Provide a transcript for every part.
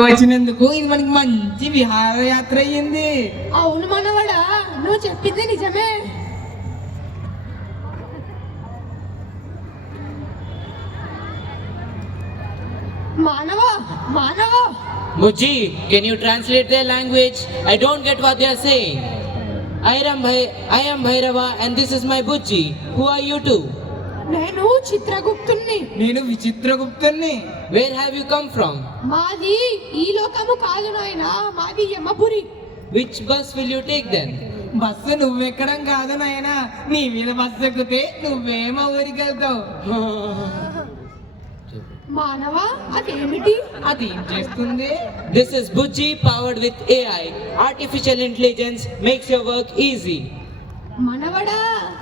వచ్చినందుకు ఇది మనకి మంచి విహారయాత్ర అయ్యింది. అవును మనవడా, నువ్వు చెప్పింది నిజమే. మానవ మానవ Muji, can you translate their language? I don't get what they are saying. I am Bhairava and this is my Bujji. Who are you two? నేను చిత్రగుప్తుణ్ణి. నేను విచిత్రగుప్తుణ్ణి. Where have you come from? మాది ఈ లోకము కాదు నాయనా, మాది యమపురి. Which bus will you take then? Bus నువ్వెక్కడం కాదు నాయనా, నీ మీద బస్సు ఎక్కితే నువ్వేమో ఊరికి వెళ్తావు. మానవ, అదేమిటి? అది ఏం చేస్తుంది? This is Bujji powered with AI. Artificial intelligence makes your work easy. మనవడా,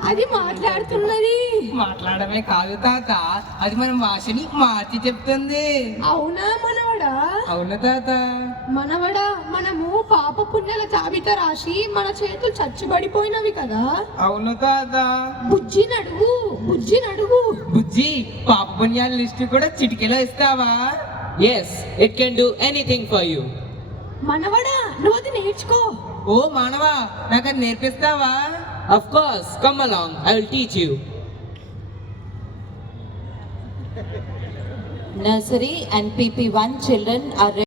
అది మాట్లాడుతున్నది. మాట్లాడమే కాదు తాత, అది మన భాషని మార్చి చెప్తుంది. అవునా మనవడా? అవును తాత. మనవడా, మనము పాప పుణ్యాల జాబితా రాసి మన చేతులు చచ్చిబడిపోయినవి కదా. అవును తాత. బుజ్జి నడువు, బుజ్జి నడువు. బుజ్జి, పాప పుణ్యాల లిస్టు కూడా చిటికెలో ఇస్తావా? Yes, it can do anything for you. మనవడా, నువ్వు అది నేర్చుకో. ఓ మానవా, నాకు అది నేర్పిస్తావా? Of course, come along. I will teach you. Nursery and PP1 children are